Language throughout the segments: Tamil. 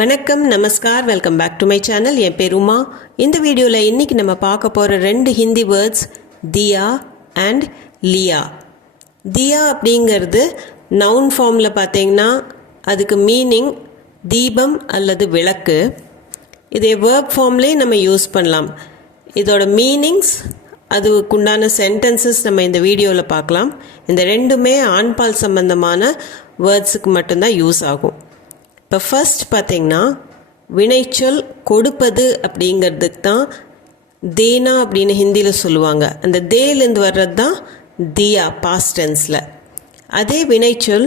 வணக்கம், நமஸ்கார், welcome back to my channel. என் பேர் உமா. இந்த வீடியோவில் இன்றைக்கி நம்ம பார்க்க போகிற 2 ஹிந்தி வேர்ட்ஸ் தியா அண்ட் லியா. தியா அப்படிங்கிறது நவுன் ஃபார்மில் பார்த்தீங்கன்னா அதுக்கு மீனிங் தீபம் அல்லது விளக்கு. இதே வேர்ப் ஃபார்ம்லேயே நம்ம யூஸ் பண்ணலாம். இதோட மீனிங்ஸ் அதுக்குண்டான சென்டென்சஸ் நம்ம இந்த வீடியோவில் பார்க்கலாம். இந்த ரெண்டுமே ஆண்பால் சம்பந்தமான வேர்ட்ஸுக்கு மட்டும்தான் யூஸ் ஆகும். இப்போ ஃபர்ஸ்ட் பார்த்திங்கன்னா வினைச்சொல் கொடுப்பது அப்படிங்கிறதுக்கு தான் தேனா அப்படின்னு ஹிந்தியில் சொல்லுவாங்க. அந்த தேலேருந்து வர்றது தான் தியா பாஸ்ட் டென்ஸில். அதே வினைச்சொல்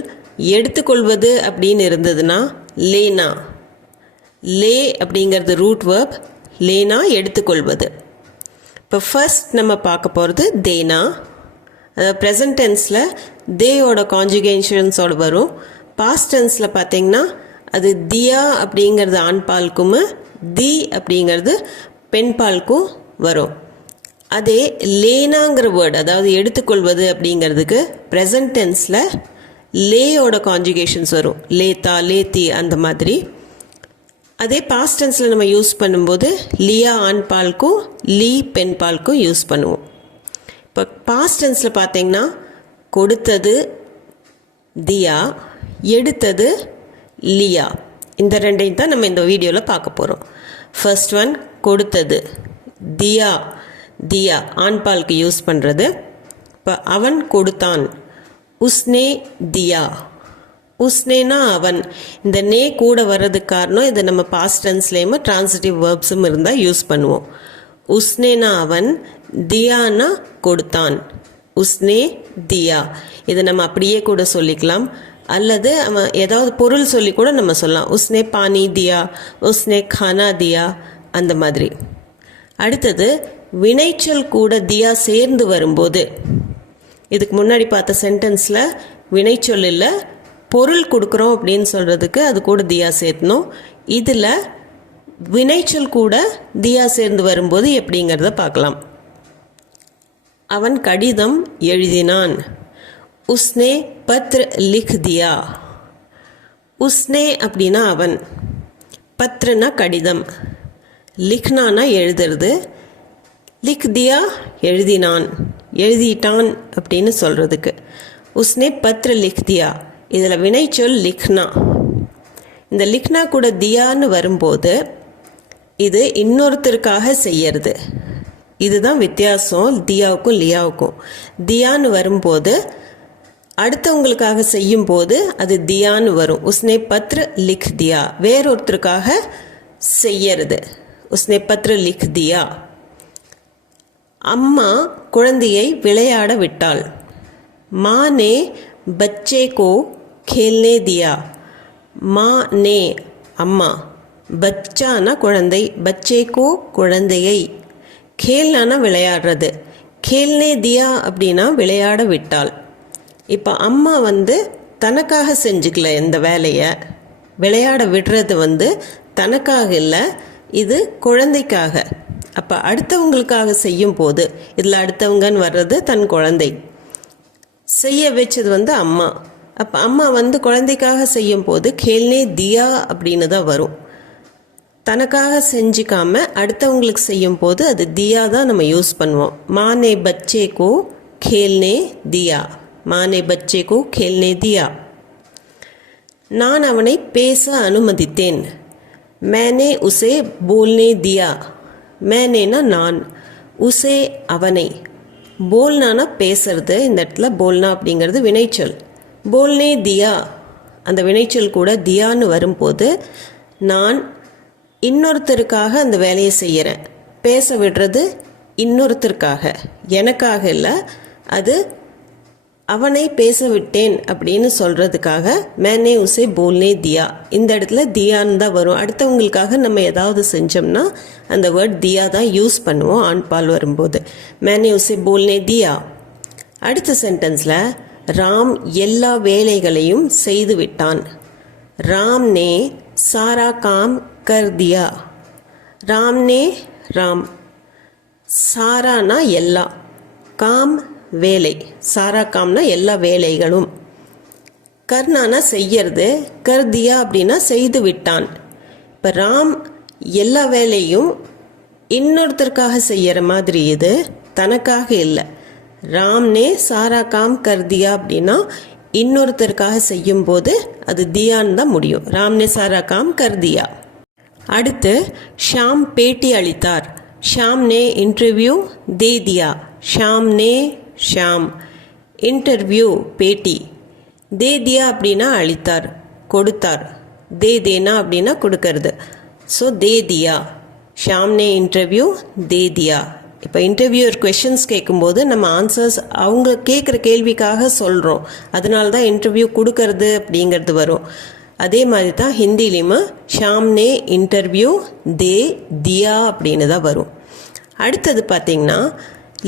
எடுத்துக்கொள்வது அப்படின்னு இருந்ததுன்னா லேனா. லே அப்படிங்கிறது ரூட் வேர்ப், லேனா எடுத்துக்கொள்வது. இப்போ ஃபர்ஸ்ட் நம்ம பார்க்க போகிறது தேனா. அதாவது ப்ரெசன்ட் டென்ஸில் தேயோட கான்ஜுகேஷன்ஸோடு வரும். பாஸ்ட் டென்ஸில் பார்த்திங்கன்னா அது தியா அப்படிங்கிறது ஆண்பாலுக்கும் தி அப்படிங்கிறது பெண்பாலுக்கும் வரும். அதே லேனாங்கிற வேர்டு, அதாவது எடுத்துக்கொள்வது அப்படிங்கிறதுக்கு ப்ரெசன்ட் டென்ஸில் லேயோட கான்ஜுகேஷன்ஸ் வரும். லேத்தா, லேத்தி அந்த மாதிரி. அதே பாஸ்ட் டென்ஸில் நம்ம யூஸ் பண்ணும்போது லியா ஆண்பாலுக்கும் லீ பெண்பாலுக்கும் யூஸ் பண்ணுவோம். இப்போ பாஸ்ட் டென்ஸில் பார்த்தீங்கன்னா கொடுத்தது தியா, எடுத்தது லியா. இந்த ரெண்டையும் தான் நம்ம இந்த வீடியோவில் பார்க்க போகிறோம். ஃபர்ஸ்ட் ஒன் கொடுத்தது தியா. தியா ஆண்பாலுக்கு யூஸ் பண்ணுறது. இப்போ அவன் கொடுத்தான், உஸ்னே தியா. உஸ்னேனா அவன். இந்த நே கூட வர்றதுக்கு காரணம் இதை நம்ம பாஸ்ட் டென்ஸ்லேயும் ட்ரான்சிட்டிவ் வேர்ப்ஸும் இருந்தால் யூஸ் பண்ணுவோம். உஸ்னேனா அவன், தியானா கொடுத்தான். உஸ்னே தியா. இதை நம்ம அப்படியே கூட சொல்லிக்கலாம். அல்லது அவன் ஏதாவது பொருள் சொல்லி கூட நம்ம சொல்லலாம். உஸ்னே பானி தியா, உஸ்னே கானா தியா, அந்த மாதிரி. அடுத்தது வினைச்சொல் கூட தியா சேர்ந்து வரும்போது, இதுக்கு முன்னாடி பார்த்த சென்டென்ஸில் வினைச்சொல் இல்லை பொருள் கொடுக்குறோம் அப்படின்னு சொல்கிறதுக்கு அது கூட தியா சேர்த்தணும். இதில் வினைச்சொல் கூட தியா சேர்ந்து வரும்போது எப்படிங்கிறத பார்க்கலாம். அவன் கடிதம் எழுதினான். உஸ்னே பத்ர லிக் தியா. உஸ்னே அப்படின்னா அவன், பத்ரனா கடிதம், லிக்னானா எழுதுறது, லிக் தியா எழுதினான், எழுதிட்டான் அப்படின்னு சொல்கிறதுக்கு. உஸ்னே பத்ர லிக் தியா. இதில் வினைச்சொல் லிக்னா. இந்த லிக்னா கூட தியான்னு வரும்போது இது இன்னொருத்தருக்காக செய்யறது. இதுதான் வித்தியாசம் தியாவுக்கும் லியாவுக்கும். தியான்னு வரும்போது அடுத்தவங்களுக்காக செய்யும் போது அது தியான்னு வரும். உஸ்னே பத்ர லிக் தியா, வேறொருத்தருக்காக செய்யறது. உஸ்னே பத்ர லிக் தியா. அம்மா குழந்தையை விளையாட விட்டாள். மா நே பச்சே கோ கேல்னே தியா. மா நே அம்மா, பச்சானா குழந்தை, பச்சே கோ குழந்தையை, கேல்னானா விளையாடுறது, கேல்னே தியா அப்படின்னா விளையாட விட்டாள். இப்போ அம்மா தனக்காக செஞ்சுக்கல இந்த வேலையை. விளையாட விடுறது தனக்காக இல்லை, இது குழந்தைக்காக. அப்போ அடுத்தவங்களுக்காக செய்யும் போது இதில் அடுத்தவங்கன்னு வர்றது தன் குழந்தை. செய்ய வச்சது அம்மா. அப்போ அம்மா குழந்தைக்காக செய்யும் போது கேல்னே தியா அப்படின்னு தான் வரும். தனக்காக செஞ்சுக்காம அடுத்தவங்களுக்கு செய்யும் போது அது தியா தான் நம்ம யூஸ் பண்ணுவோம். மானே பச்சே கோ கேல்னே தியா. மானே பச்சே கோ கேல்னே தியா. நான் அவனை பேச அனுமதித்தேன். மேனே உசே போல்னே தியா. மேனேனா நான், உசே அவனை, போல்னானா பேசுறது. இந்த இடத்துல போல்னா அப்படிங்கிறது வினைச்சொல். போல்னே தியா அந்த வினைச்சொல் கூட தியான்னு வரும்போது நான் இன்னொருத்தருக்காக அந்த வேலையை செய்கிறேன். பேச விடுறது இன்னொருத்தருக்காக, எனக்காக இல்லை. அது அவனை பேச விட்டேன் அப்படின்னு சொல்கிறதுக்காக மேனே உசே போல்னே தியா. இந்த இடத்துல தியான்னு தான் வரும். அடுத்தவங்களுக்காக நம்ம ஏதாவது செஞ்சோம்னா அந்த வேர்ட் தியா தான் யூஸ் பண்ணுவோம் ஆண்பால் வரும்போது. மேனே உசே போல்னே தியா. அடுத்த சென்டென்ஸில் ராம் எல்லா வேலைகளையும் செய்து விட்டான். ராம் நே சாரா காம் கர் தியா. ராம் நே ராம், சாரானா எல்லா, காம் வேலை, சாரா காம்னா எல்லா வேலைகளும், கர்னானா செய்யறது, கர்தியா அப்படின்னா செய்து விட்டான். இப்போ ராம் எல்லா வேலையும் இன்னொருத்தருக்காக செய்கிற மாதிரி இது, தனக்காக இல்லை. ராம்னே சாரா காம் கர்தியா அப்படின்னா இன்னொருத்தருக்காக செய்யும்போது அது தியான்னு தான் முடியும். ராம்னே சாரா காம் கர்தியா. அடுத்து ஷாம் பேட்டி அளித்தார். ஷாம் நே இன்டர்வியூ தே தியா. ஷாம் நே ஷாம் இன்டர்வியூ பேட்டி. தே தியா அப்படின்னா அளித்தார், கொடுத்தார். தே தேனா அப்படின்னா கொடுக்கறது. ஸோ தே தியா. ஷாம் நே இன்டர்வியூ தே தியா. இப்போ இன்டர்வியூர் கொஷின்ஸ் கேட்கும்போது நம்ம ஆன்சர்ஸ் அவங்க கேட்குற கேள்விக்காக சொல்கிறோம், அதனால தான் இன்டர்வியூ கொடுக்கறது அப்படிங்கிறது வரும். அதே மாதிரி தான் ஹிந்திலையுமே ஷாம் நே இன்டர்வியூ தே தியா அப்படின்னு தான் வரும். அடுத்தது பார்த்திங்கன்னா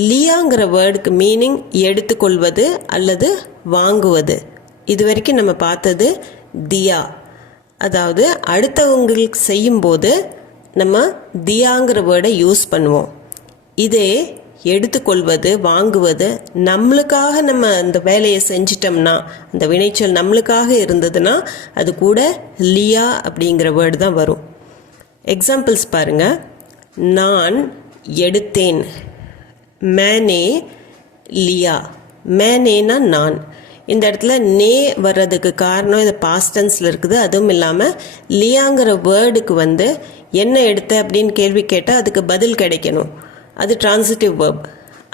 லியாங்கிற வேர்டுக்கு மீனிங் எடுத்துக்கொள்வது அல்லது வாங்குவது. இது வரைக்கும் நம்ம பார்த்தது தியா, அதாவது அடுத்தவங்களுக்கு செய்யும்போது நம்ம தியாங்கிற வேர்டை யூஸ் பண்ணுவோம். இதே எடுத்துக்கொள்வது வாங்குவது நம்மளுக்காக நம்ம அந்த வேலையை செஞ்சிட்டோம்னா, அந்த வினைச்சொல் நம்மளுக்காக இருந்ததுன்னா அது கூட லியா அப்படிங்கிற வேர்டு தான் வரும். எக்ஸாம்பிள்ஸ் பாருங்கள். நான் எடுத்தேன். மேனே லியா. மேனேனா நான். இந்த இடத்துல நே வர்றதுக்கு காரணம் இது பாஸ்ட் டென்ஸில் இருக்குது. அதுவும் இல்லாமல் லியாங்கிற வேர்டுக்கு என்ன எடுத்த அப்படின்னு கேள்வி கேட்டால் அதுக்கு பதில் கிடைக்கணும். அது டிரான்சிட்டிவ் வேர்ப்.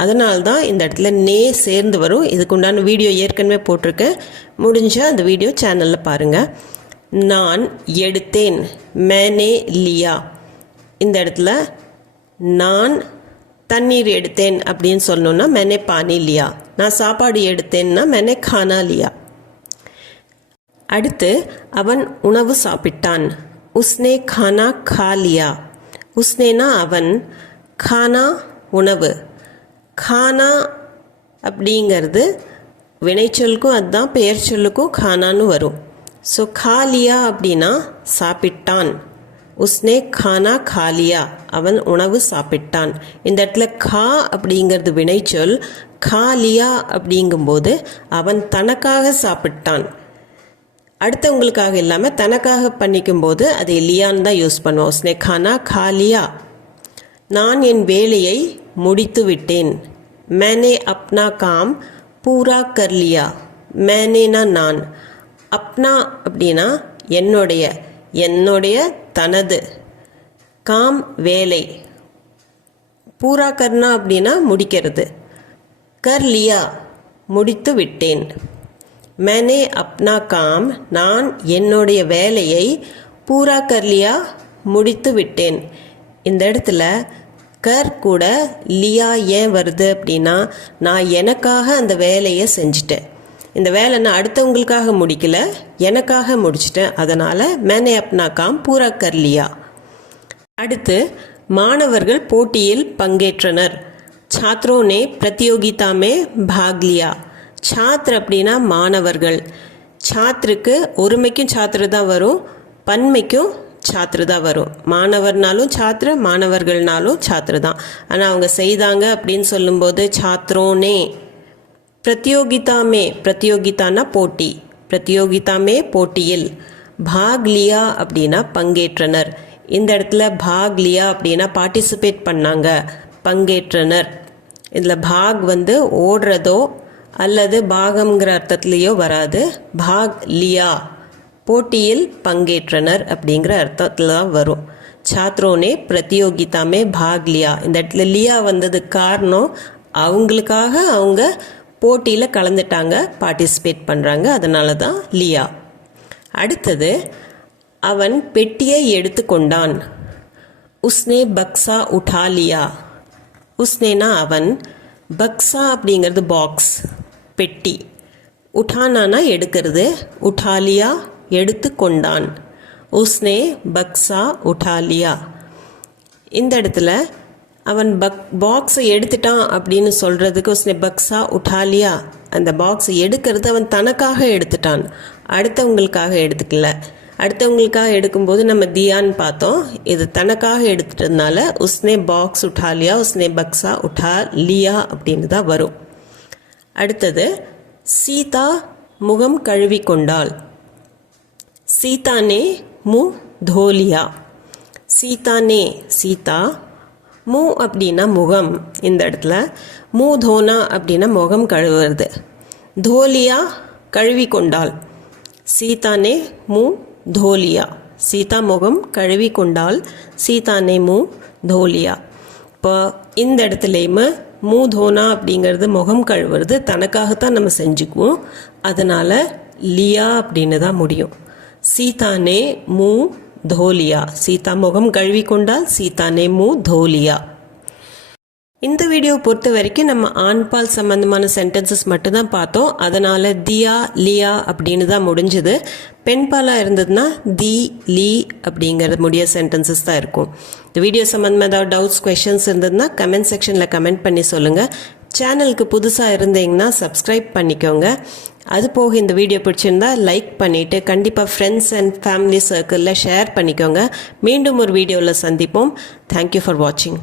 அதனால தான் இந்த இடத்துல நே சேர்ந்து வரும். இதுக்கு உண்டான வீடியோ ஏற்கனவே போட்டிருக்கேன், முடிஞ்சால் அந்த வீடியோ சேனலில் பாருங்கள். நான் எடுத்தேன். மேனே லியா. இந்த இடத்துல நான் தண்ணீர் எடுத்தேன் அப்படின்னு சொல்லணுன்னா மேனே பானி லியா. நான் சாப்பாடு எடுத்தேன்னா மேனே கானா லியா. அடுத்து அவன் உணவு சாப்பிட்டான். உஸ்னே கானா கா லியா. உஸ்னேனா அவன், கானா உணவு. கானா அப்படிங்கிறது வினைச்சொல்லுக்கும் அதுதான், பெயர் சொல்லுக்கும் கானான்னு வரும். ஸோ காலியா அப்படின்னா சாப்பிட்டான். உஸ்னே கானா காலியா, அவன் உணவு சாப்பிட்டான். இந்த இடத்துல கா அப்படிங்கிறது வினைச்சொல். காலியா அப்படிங்கும்போது அவன் தனக்காக சாப்பிட்டான். அடுத்தவங்களுக்காக இல்லாமல் தனக்காக பண்ணிக்கும்போது அது லியான்னு தான் யூஸ் பண்ணுவோம். உஸ்னே கானா காலியா. நான் என் வேலையை முடித்து விட்டேன். மேனே அப்னா காம் பூரா கர் லியா. மேனேனா நான், அப்னா அப்படின்னா என்னுடைய, என்னுடைய தனது, காம் வேலை, பூரா கர்னா அப்படின்னா முடிக்கிறது, கர் லியா முடித்து விட்டேன். மேனே அப்னா காம் நான் என்னுடைய வேலையை பூரா கர் லியா முடித்து விட்டேன். இந்த இடத்துல கர் கூட லியா ஏன் வருது அப்படின்னா நான் எனக்காக அந்த வேலையை செஞ்சிட்டேன். இந்த வேலை நான் அடுத்தவங்களுக்காக முடிக்கல, எனக்காக முடிச்சிட்டேன். அதனால் மேனே அப்னா காம் பூரா கர் லியா. அடுத்து மாணவர்கள் போட்டியில் பங்கேற்றனர். छात्रों ने प्रतियोगिता में भाग लिया. छात्र அப்படின்னா மாணவர்கள். छात्रக்கு ஒருமைக்கும் छात्र தான் வரும், பன்மைக்கும் छात्र தான் வரும். மாணவர்னாலும் छात्र, மாணவர்கள்னாலும் छात्र தான். ஆனால் அவங்க செய்தாங்க அப்படின்னு சொல்லும்போது छात्रों ने. प्रतियोगिता में, प्रतियोगिताना போட்டி, प्रतियोगिता में போட்டியில். भाग लिया அப்படின்னா பங்கேற்றனர். இந்த இடத்துல भाग लिया அப்படின்னா பார்ட்டிசிபேட் பண்ணாங்க, பங்கேற்றனர். இதில் பாக் ஓடுறதோ அல்லது பாகம்ங்கிற அர்த்தத்துலேயோ வராது. பாக் லியா போட்டியில் பங்கேற்றனர் அப்படிங்கிற அர்த்தத்தில் தான் வரும். छात्रों பிரதியோகிதா மே பாக் லியா. இந்த இடத்துல லியா வந்ததுக்கு காரணம் அவங்களுக்காக அவங்க போட்டியில் கலந்துட்டாங்க, பார்ட்டிசிபேட் பண்ணுறாங்க, அதனால தான் லியா. அடுத்தது அவன் பெட்டியை எடுத்து கொண்டான். உஸ்னே பக்ஸா உठा लिया. உஸ்னேனா அவன், பக்ஸா அப்படிங்கிறது பாக்ஸ், பெட்டி. உठानाனா எடுக்கிறது, உठा लिया எடுத்து கொண்டான். உஸ்னே பக்ஸா உठा लिया. இந்த இடத்துல அவன் பாக்ஸை எடுத்துட்டான் அப்படின்னு சொல்கிறதுக்கு உஸ்னே பக்ஸா உठा लिया, அந்த பாக்ஸை எடுக்கிறது அவன் தனக்காக எடுத்துட்டான், அடுத்தவங்களுக்காக எடுத்துக்கல. அடுத்தவங்களுக்காக எடுக்கும்போது நம்ம தியான்னு பார்த்தோம். இது தனக்காக எடுத்துட்டதுனால உஸ்னே பாக்ஸ் உठा लिया, உஸ்னே பக்ஸா உठा लिया அப்படின்னு தான் வரும். அடுத்தது சீதா முகம் கழுவி கொண்டாள். சீதானே முh धो लिया. சீதா நே சீதா. மூ அப்படின்னா முகம். இந்த இடத்துல மூ தோனா அப்படின்னா முகம் கழுவுறது. தோலியா கழுவி கொண்டாள். சீதா நே மூ தோலியா. சீதா முகம் கழுவி கொண்டாள். சீதா நே மூ தோலியா. இப்போ இந்த இடத்துலையுமே மூ தோனா அப்படிங்கிறது முகம் கழுவுறது தனக்காகத்தான் நம்ம செஞ்சுக்குவோம். அதனால் லியா அப்படின்னு தான் முடியும். சீதா நே மூ தோலியா. சீதா முகம் கழுவி கொண்டால் சீதா நே மூ தோலியா. இந்த வீடியோ பொறுத்த வரைக்கும் நம்ம ஆண்பால் சம்பந்தமான சென்டென்சஸ் மட்டும்தான் பார்த்தோம். அதனால் தியா லியா அப்படின்னு தான் முடிஞ்சுது. பெண்பாலாக இருந்ததுன்னா தி லீ அப்படிங்கிறது முடிய சென்டென்சஸ் தான் இருக்கும். இந்த வீடியோ சம்மந்தமாக ஏதாவது டவுட்ஸ் கொஷின்ஸ் இருந்ததுன்னா கமெண்ட் செக்ஷனில் கமெண்ட் பண்ணி சொல்லுங்கள். சேனலுக்கு புதுசாக இருந்தீங்கன்னா சப்ஸ்கிரைப் பண்ணிக்கோங்க. அது போக இந்த வீடியோ பிடிச்சிருந்தா லைக் பண்ணிவிட்டு கண்டிப்பாக ஃப்ரெண்ட்ஸ் அண்ட் ஃபேமிலி சர்க்கிளில் ஷேர் பண்ணிக்கோங்க. மீண்டும் ஒரு வீடியோவில் சந்திப்போம். தேங்க்யூ ஃபார் வாட்சிங்.